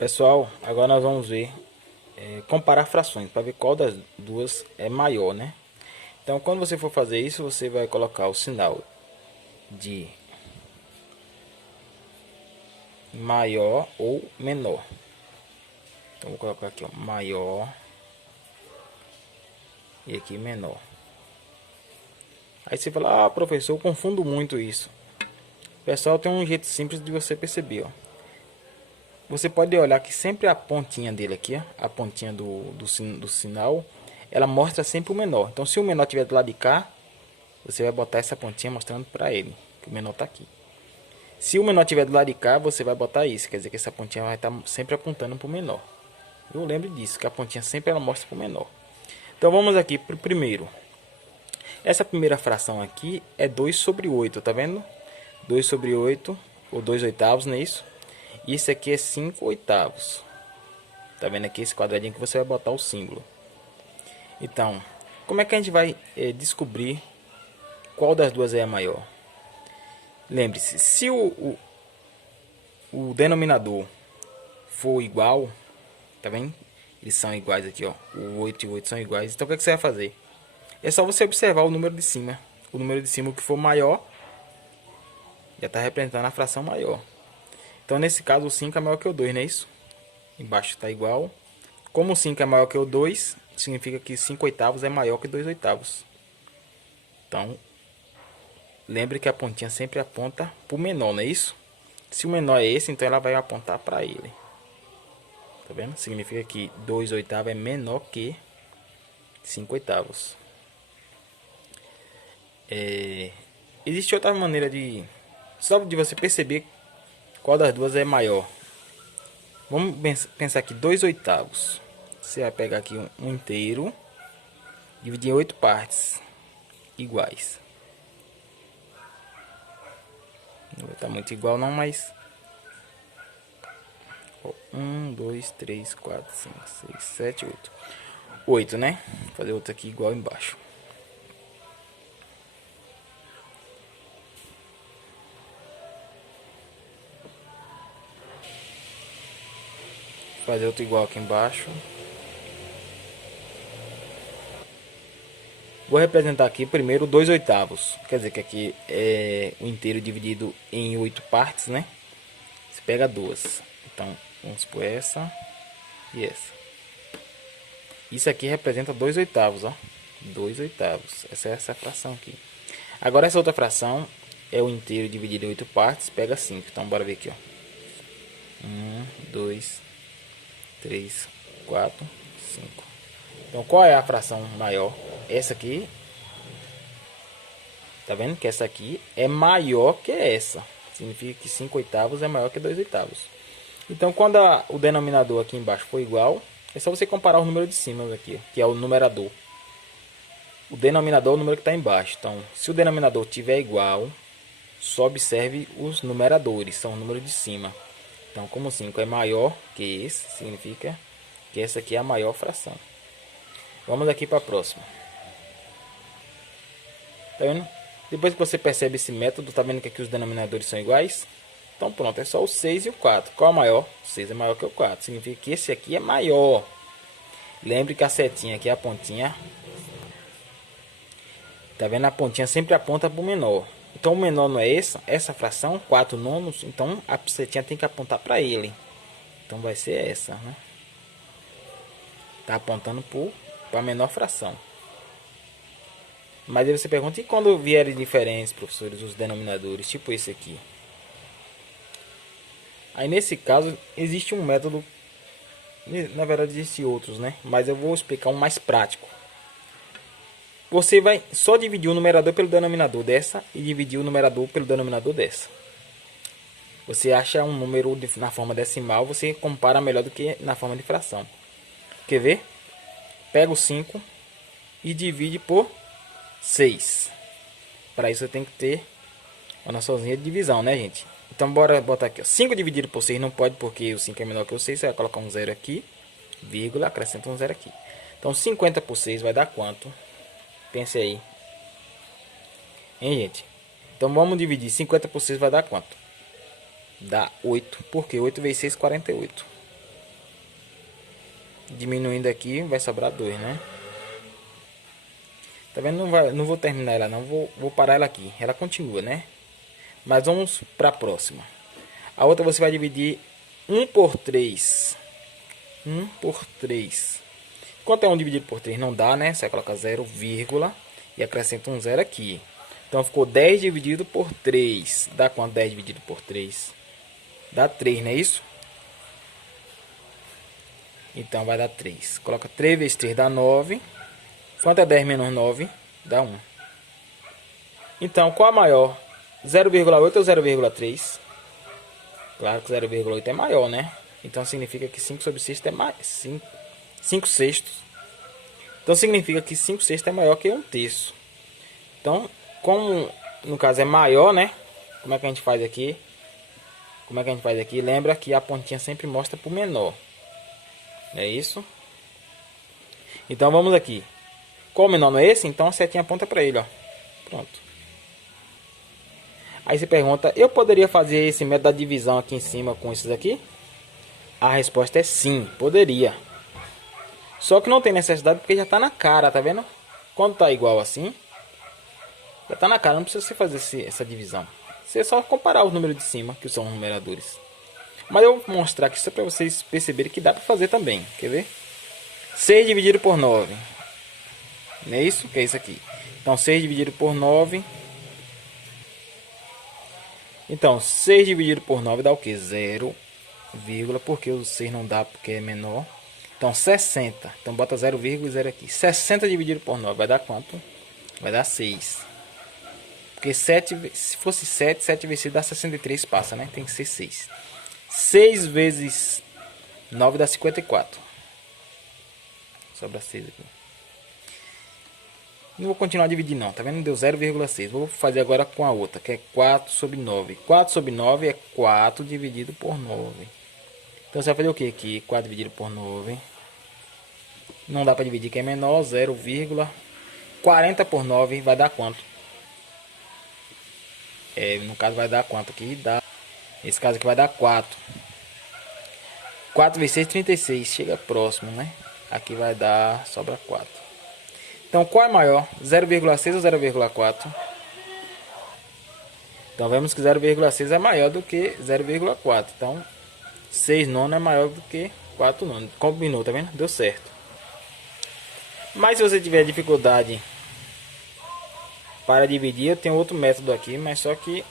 Pessoal, agora nós vamos ver, comparar frações, para ver qual das duas é maior, né? Então, quando você for fazer isso, você vai colocar o sinal de maior ou menor. Então, vou colocar aqui, ó, maior e aqui menor. Aí você fala, ah, professor, eu confundo muito isso. Pessoal, tem um jeito simples de você perceber, ó. Você pode olhar que sempre a pontinha dele aqui, ó, a pontinha do sinal, ela mostra sempre o menor. Então, se o menor estiver do lado de cá, você vai botar essa pontinha mostrando para ele que o menor está aqui. Se o menor estiver do lado de cá, você vai botar isso. Quer dizer que essa pontinha vai estar sempre apontando para o menor. Eu lembro disso, que a pontinha sempre ela mostra para o menor. Então, vamos aqui para o primeiro. Essa primeira fração aqui é 2 sobre 8, tá vendo? 2 sobre 8, ou 2 oitavos, não é isso? E esse aqui é 5 oitavos. Tá vendo aqui esse quadradinho que você vai botar o símbolo. Então, como é que a gente vai descobrir qual das duas é a maior? Lembre-se, se o denominador for igual, tá vendo? Eles são iguais aqui, ó. O 8 e o 8 são iguais. Então, o que é que você vai fazer? É só você observar o número de cima. O número de cima que for maior, já está representando a fração maior. Então, nesse caso, o 5 é maior que o 2, não é isso? Embaixo está igual. Como o 5 é maior que o 2, significa que 5 oitavos é maior que 2 oitavos. Então, lembre que a pontinha sempre aponta para o menor, não é isso? Se o menor é esse, então ela vai apontar para ele. Tá vendo? Significa que 2 oitavos é menor que 5 oitavos. Existe outra maneira de... só de você perceber qual das duas é maior. Vamos pensar aqui, 2 oitavos. Você vai pegar aqui um inteiro, dividir em 8 partes iguais. Não vai estar muito igual não, mas... 1, 2, 3, 4, 5, 6, 7, 8. 8, né? Vou fazer outro aqui igual embaixo. Fazer outro igual aqui embaixo. Vou representar aqui primeiro 2 oitavos. Quer dizer que aqui é o inteiro dividido em 8 partes, né? Você pega duas. Então, vamos por essa e essa. Isso aqui representa 2 oitavos, ó. 2 oitavos. Essa é essa fração aqui. Agora, essa outra fração é o inteiro dividido em 8 partes. Pega 5. Então, bora ver aqui, ó. 1, 2, 3, 4, 5. Então, qual é a fração maior? Essa aqui. Tá vendo que essa aqui é maior que essa. Significa que 5 oitavos é maior que 2 oitavos. Então, quando o denominador aqui embaixo for igual, é só você comparar o número de cima aqui, que é o numerador. O denominador é o número que está embaixo. Então, se o denominador tiver igual, só observe os numeradores, são o número de cima. Então, como 5 é maior que esse, significa que essa aqui é a maior fração. Vamos aqui para a próxima. Tá vendo? Depois que você percebe esse método, tá vendo que aqui os denominadores são iguais? Então pronto, é só o 6 e o 4. Qual é o maior? O 6 é maior que o 4. Significa que esse aqui é maior. Lembre que a setinha aqui, a pontinha. Tá vendo? A pontinha sempre aponta para o menor. Então o menor não é essa fração, 4 nonos. Então a setinha tem que apontar para ele. Então vai ser essa, né? Tá apontando para a menor fração. Mas aí você pergunta, e quando vierem diferentes, professores, os denominadores, tipo esse aqui? Aí nesse caso, existe um método, na verdade existem outros, né? Mas eu vou explicar um mais prático. Você vai só dividir o numerador pelo denominador dessa e dividir o numerador pelo denominador dessa. Você acha um número na forma decimal, você compara melhor do que na forma de fração. Quer ver? Pega o 5 e divide por 6. Para isso eu tenho que ter a noçãozinha de divisão, né, gente? Então bora botar aqui, ó. 5 dividido por 6 não pode, porque o 5 é menor que o 6. Você vai colocar um 0 aqui, vírgula, acrescenta um 0 aqui. Então 50 por 6 vai dar quanto? Pense aí. Hein, gente? Então vamos dividir 50 por 6 vai dar quanto? Dá 8, porque 8 vezes 6, 48. Diminuindo aqui, vai sobrar 2, né? Tá vendo? Não vou terminar ela não, vou parar ela aqui. Ela continua, né? Mas vamos para a próxima. A outra você vai dividir 1 por 3. 1 por 3. Quanto é 1 dividido por 3? Não dá, né? Você vai colocar 0, e acrescenta um 0 aqui. Então ficou 10 dividido por 3. Dá quanto 10 dividido por 3? Dá 3, não é isso? Então vai dar 3. Coloca 3 vezes 3 dá 9. Quanto é 10 menos 9? Dá 1. Então qual é maior? 0,8 ou 0,3? Claro que 0,8 é maior, né? Então significa que 5 sobre 6 é mais 5 sextos. Então significa que 5 sextos é maior que 1 terço. Então, como no caso é maior, né? Como é que a gente faz aqui? Lembra que a pontinha sempre mostra para o menor. É isso? Então vamos aqui. Qual o menor não é esse? Então a setinha aponta para ele, ó. Pronto. Aí você pergunta, eu poderia fazer esse método da divisão aqui em cima com esses aqui? A resposta é sim, poderia. Só que não tem necessidade porque já está na cara, tá vendo? Quando tá igual assim, já está na cara, não precisa você fazer essa divisão. Você só comparar os números de cima, que são os numeradores. Mas eu vou mostrar aqui só para vocês perceberem que dá para fazer também. Quer ver? 6 dividido por 9. Não é isso? Que é isso aqui. Então 6 dividido por 9. Então 6 dividido por 9 dá o que? 0, porque o 6 não dá porque é menor. Então 60. Então bota 0, e 0 aqui. 60 dividido por 9 vai dar quanto? Vai dar 6. Porque 7, se fosse 7, 7 vezes 6 dá 63, passa, né? Tem que ser 6. 6 vezes 9 dá 54. Sobra 6 aqui. Não vou continuar a dividir não, tá vendo? Deu 0,6. Vou fazer agora com a outra, que é 4 sobre 9. 4 sobre 9 é 4 dividido por 9. Então você vai fazer o que aqui? 4 dividido por 9. Não dá para dividir, que é menor. 0,40 por 9 vai dar quanto? No caso vai dar quanto aqui? Esse caso aqui vai dar 4. 4 vezes 6, 36. Chega próximo, né? Aqui vai dar, sobra 4. Então qual é maior? 0,6 ou 0,4? Então vemos que 0,6 é maior do que 0,4. Então 6 nono é maior do que 4 nono. Combinou, tá vendo? Deu certo. Mas se você tiver dificuldade para dividir, eu tenho outro método aqui, mas só que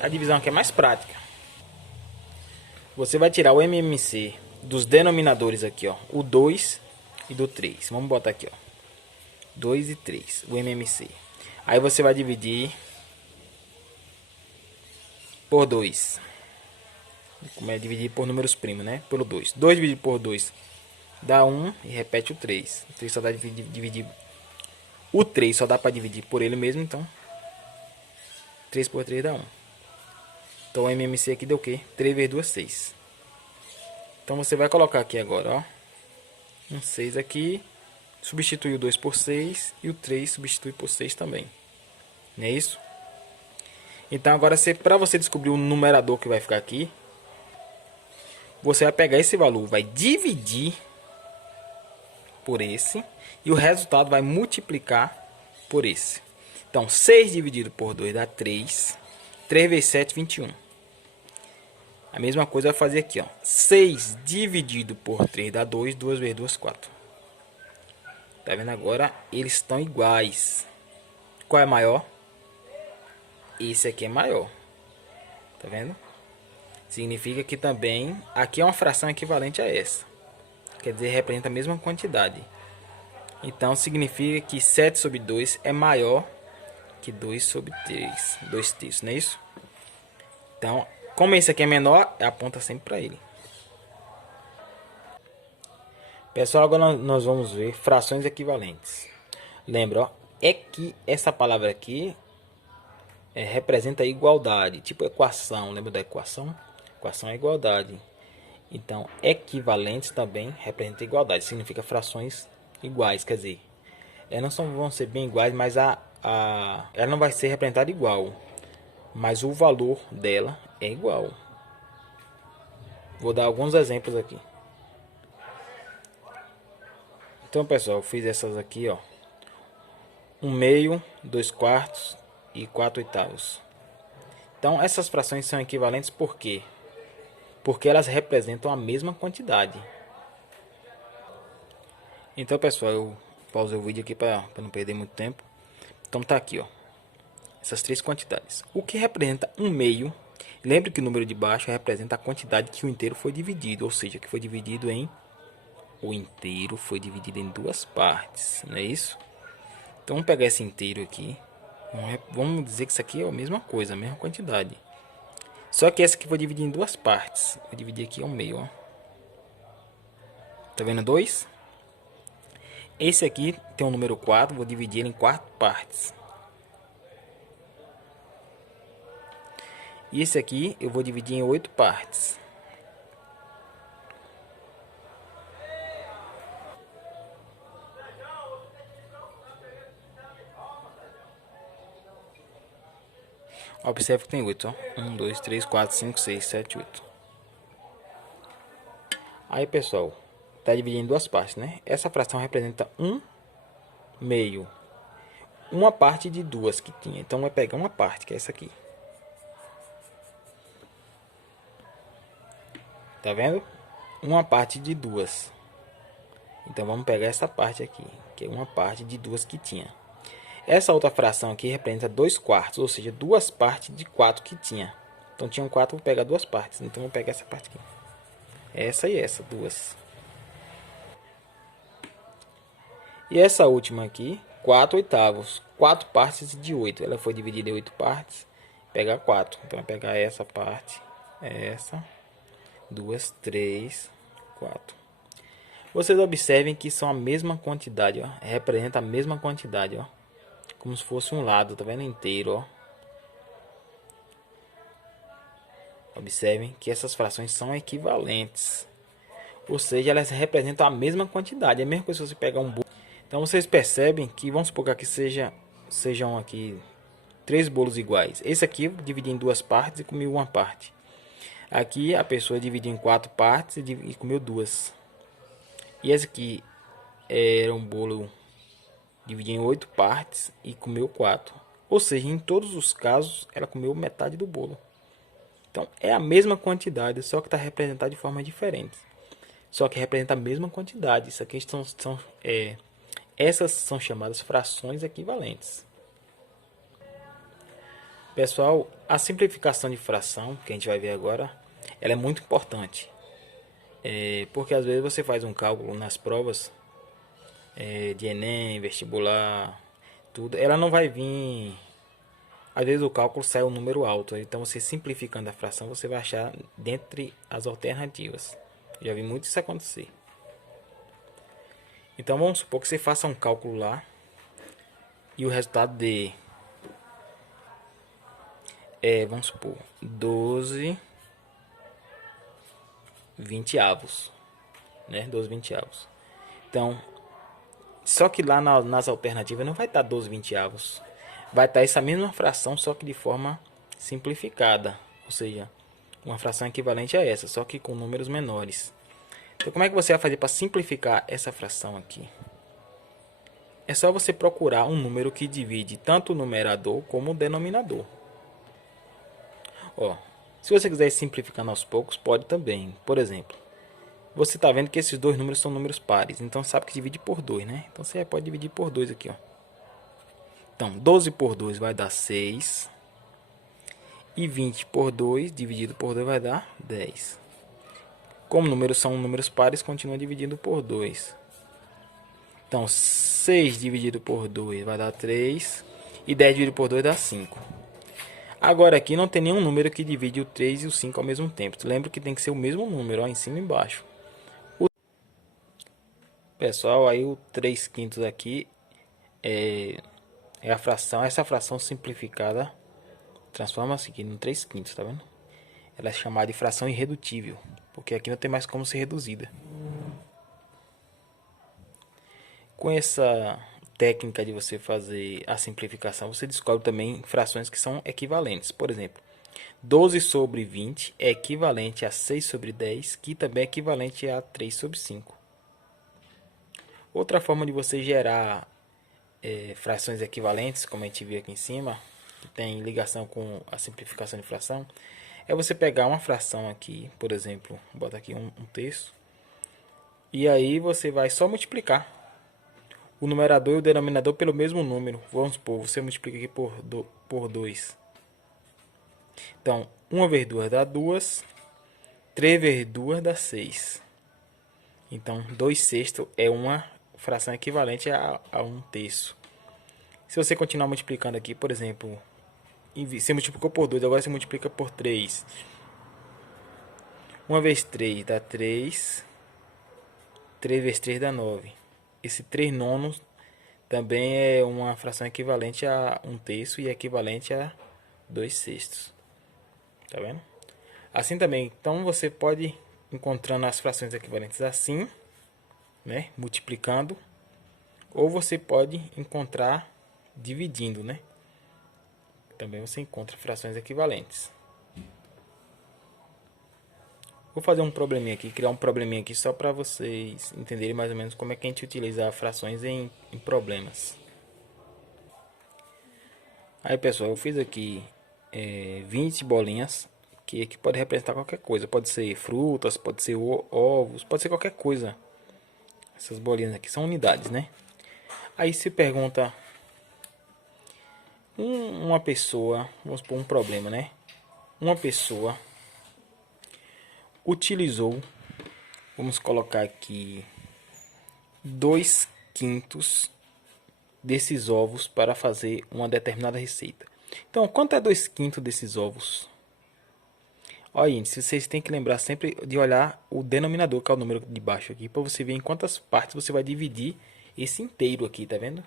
a divisão aqui é mais prática. Você vai tirar o MMC dos denominadores aqui, ó, o 2 e do 3. Vamos botar aqui, ó, 2 e 3, o MMC. Aí você vai dividir por 2. Como é dividir por números primos, né? Pelo 2. 2 dividido por 2 dá 1 e repete o 3. O 3 só dá dividir. O 3 só dá para dividir por ele mesmo, então 3 por 3 dá 1. Então o MMC aqui deu o quê? 3 vezes 2, 6. Então você vai colocar aqui agora, ó, um 6 aqui, substitui o 2 por 6 e o 3 substitui por 6 também. Não é isso? Então agora, para você descobrir o numerador que vai ficar aqui, você vai pegar esse valor, vai dividir por esse e o resultado vai multiplicar por esse. Então 6 dividido por 2 dá 3. 3 vezes 7, 21. A mesma coisa vai fazer aqui, ó. 6 dividido por 3 dá 2. 2 vezes 2, 4. Tá vendo agora? Eles estão iguais. Qual é maior? Esse aqui é maior. Tá vendo? Significa que também aqui é uma fração equivalente a essa. Quer dizer, representa a mesma quantidade. Então significa que 7 sobre 2 é maior que 2 sobre 3. 2 terços, não é isso? Então, como esse aqui é menor, aponta sempre para ele. Pessoal, agora nós vamos ver frações equivalentes. Lembra, ó, é que essa palavra aqui representa a igualdade, tipo equação. Lembra da equação? Equação é igualdade. Então, equivalentes também representa igualdade, significa frações iguais, quer dizer, elas não vão ser bem iguais, mas ela não vai ser representada igual, mas o valor dela é igual. Vou dar alguns exemplos aqui. Então, pessoal, eu fiz essas aqui, ó. 1/2, 2/4 e 4/8. Então, essas frações são equivalentes por quê? Porque elas representam a mesma quantidade. Então, pessoal, eu pausei o vídeo aqui para não perder muito tempo. Então, tá aqui, ó. Essas três quantidades. O que representa 1/2, lembre que o número de baixo representa a quantidade que o inteiro foi dividido, ou seja, que foi dividido em... O inteiro foi dividido em duas partes, não é isso? Então, vamos pegar esse inteiro aqui. Vamos dizer que isso aqui é a mesma coisa, a mesma quantidade. Só que essa aqui foi dividir em duas partes. Vou dividir aqui ao meio, ó. Tá vendo 2? Esse aqui tem o número 4, vou dividir ele em 4 partes. E esse aqui eu vou dividir em 8 partes. Observe que tem 8, ó. 1, 2, 3, 4, 5, 6, 7, 8. Aí, pessoal, tá dividido em duas partes, né? Essa fração representa 1/2. Uma parte de duas que tinha. Então, vai pegar uma parte, que é essa aqui. Tá vendo? Uma parte de duas. Então, vamos pegar essa parte aqui, que é uma parte de duas que tinha. Essa outra fração aqui representa 2/4, ou seja, duas partes de 4 que tinha. Então tinham 4, vou pegar duas partes. Então vou pegar essa parte aqui. Essa e essa, duas. E essa última aqui, 4/8. 4 partes de 8. Ela foi dividida em 8 partes. Pegar 4. Então vai pegar essa parte, essa, 2, 3, 4. Vocês observem que são a mesma quantidade, ó. Representa a mesma quantidade, ó. Como se fosse um lado, tá vendo? Inteiro, ó. Observem que essas frações são equivalentes. Ou seja, elas representam a mesma quantidade. É a mesma coisa se você pegar um bolo. Então vocês percebem que, vamos supor que aqui sejam aqui 3 bolos iguais. Esse aqui eu dividi em duas partes e comi uma parte. Aqui a pessoa dividiu em 4 partes e comeu 2. E esse aqui era um bolo dividido em 8 partes e comeu 4. Ou seja, em todos os casos ela comeu metade do bolo. Então é a mesma quantidade, só que está representada de forma diferente. Só que representa a mesma quantidade. Isso aqui essas são chamadas frações equivalentes. Pessoal, a simplificação de fração, que a gente vai ver agora, ela é muito importante. Porque às vezes você faz um cálculo nas provas de Enem, vestibular, tudo. Ela não vai vir... Às vezes o cálculo sai um número alto. Então você simplificando a fração, você vai achar dentre as alternativas. Já vi muito isso acontecer. Então vamos supor que você faça um cálculo lá e o resultado dê, vamos supor, 12 vinteavos, né? 12 vinteavos. Então, só que lá nas alternativas não vai estar 12 vinteavos. Vai estar essa mesma fração, só que de forma simplificada. Ou seja, uma fração equivalente a essa, só que com números menores. Então, como é que você vai fazer para simplificar essa fração aqui? É só você procurar um número que divide tanto o numerador como o denominador. Ó, se você quiser ir simplificando aos poucos, pode também. Por exemplo, você está vendo que esses dois números são números pares. Então, sabe que divide por 2, né? Então, você pode dividir por 2 aqui, ó. Então, 12 por 2 vai dar 6. E 20 por 2 dividido por 2 vai dar 10. Como números são números pares, continua dividindo por 2. Então, 6 dividido por 2 vai dar 3. E 10 dividido por 2 dá 5. Agora aqui não tem nenhum número que divide o 3 e o 5 ao mesmo tempo. Lembra que tem que ser o mesmo número, ó, em cima e embaixo. Pessoal, aí o 3/5 aqui é a fração. Essa fração simplificada transforma-se aqui no 3/5, tá vendo? Ela é chamada de fração irredutível, porque aqui não tem mais como ser reduzida. Com essa técnica de você fazer a simplificação, você descobre também frações que são equivalentes. Por exemplo, 12 sobre 20 é equivalente a 6 sobre 10, que também é equivalente a 3 sobre 5. Outra forma de você gerar frações equivalentes, como a gente viu aqui em cima, que tem ligação com a simplificação de fração, é você pegar uma fração aqui, por exemplo, bota aqui um terço, e aí você vai só multiplicar o numerador e o denominador pelo mesmo número. Vamos supor, você multiplica aqui por 2. Então, 1 vezes 2 dá 2, 3 vezes 2 dá 6. Então, 2 sextos é uma fração equivalente a 1 terço. Se você continuar multiplicando aqui, por exemplo, você multiplicou por 2, agora você multiplica por 3. 1 vezes 3 dá 3. 3 vezes 3 dá 9. Esse 3 nonos também é uma fração equivalente a 1 terço e equivalente a 2 sextos. Tá vendo? Assim também, então você pode ir encontrando as frações equivalentes assim, né? Multiplicando. Ou você pode encontrar dividindo, né? Também você encontra frações equivalentes. Vou fazer um probleminha aqui, criar um probleminha aqui só para vocês entenderem mais ou menos como é que a gente utiliza frações em problemas. Aí pessoal, eu fiz aqui 20 bolinhas, que aqui pode representar qualquer coisa. Pode ser frutas, pode ser ovos, pode ser qualquer coisa. Essas bolinhas aqui são unidades, né? Aí se pergunta, uma pessoa, vamos supor um problema, né? Uma pessoa utilizou, vamos colocar aqui 2/5 desses ovos para fazer uma determinada receita. Então, quanto é 2/5 desses ovos? Olha, gente, vocês têm que lembrar sempre de olhar o denominador, que é o número de baixo aqui, para você ver em quantas partes você vai dividir esse inteiro aqui, tá vendo?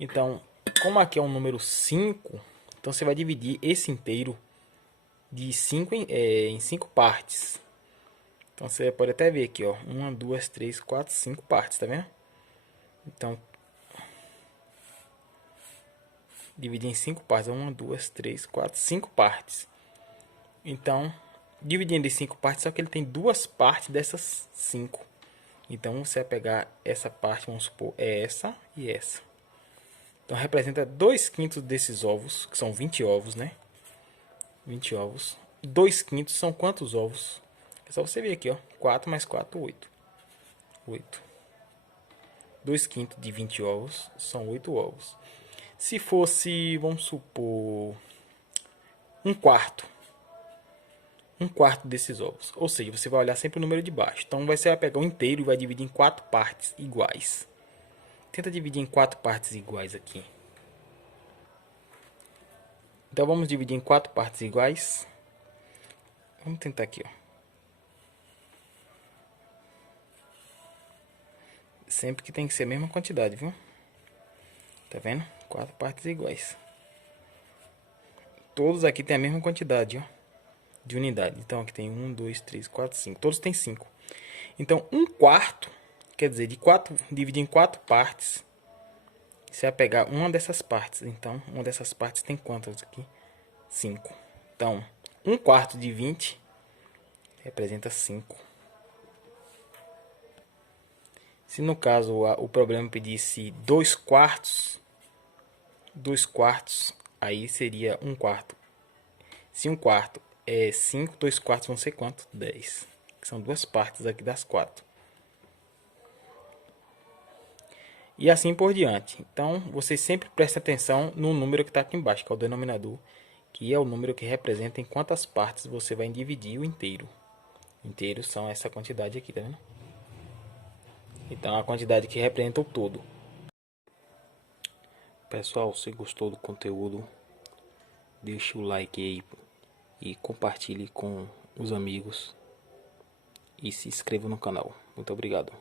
Então, como aqui é um número 5, então você vai dividir esse inteiro de 5 em 5 partes. Então você pode até ver aqui, ó, 1, 2, 3, 4, 5 partes, tá vendo? Então, dividir em 5 partes, 1, 2, 3, 4, 5 partes. Então, dividindo em 5 partes, só que ele tem duas partes dessas 5. Então, você vai pegar essa parte, vamos supor, é essa e essa. Então, representa 2/5 desses ovos, que são 20 ovos, né? 20 ovos. 2/5 são quantos ovos? É só você ver aqui, ó. 4 mais 4, 8. 8. 2/5 de 20 ovos são 8 ovos. Se fosse, vamos supor, um quarto desses ovos. Ou seja, você vai olhar sempre o número de baixo. Então você vai pegar o inteiro e vai dividir em 4 partes iguais. Tenta dividir em 4 partes iguais aqui. Então vamos dividir em 4 partes iguais. Vamos tentar aqui, ó. Sempre que tem que ser a mesma quantidade, viu? Tá vendo? 4 partes iguais. Todos aqui tem a mesma quantidade, ó, de unidade. Então aqui tem 1, 2, 3, 4, 5. Todos têm 5. Então, um quarto, quer dizer, dividir em 4 partes, você vai pegar uma dessas partes. Então, uma dessas partes tem quantas aqui? 5. Então, um quarto de 20 representa 5. Se no caso o problema pedisse 2/4, aí seria 1/4. Se 1/4 é 5, 2/4 vão ser quanto? 10. Que são duas partes aqui das 4. E assim por diante. Então, você sempre presta atenção no número que está aqui embaixo, que é o denominador, que é o número que representa em quantas partes você vai dividir o inteiro. Inteiros são essa quantidade aqui, tá vendo? Então, a quantidade que representa o todo. Pessoal, se gostou do conteúdo, deixe o like aí e compartilhe com os amigos e se inscreva no canal. Muito obrigado.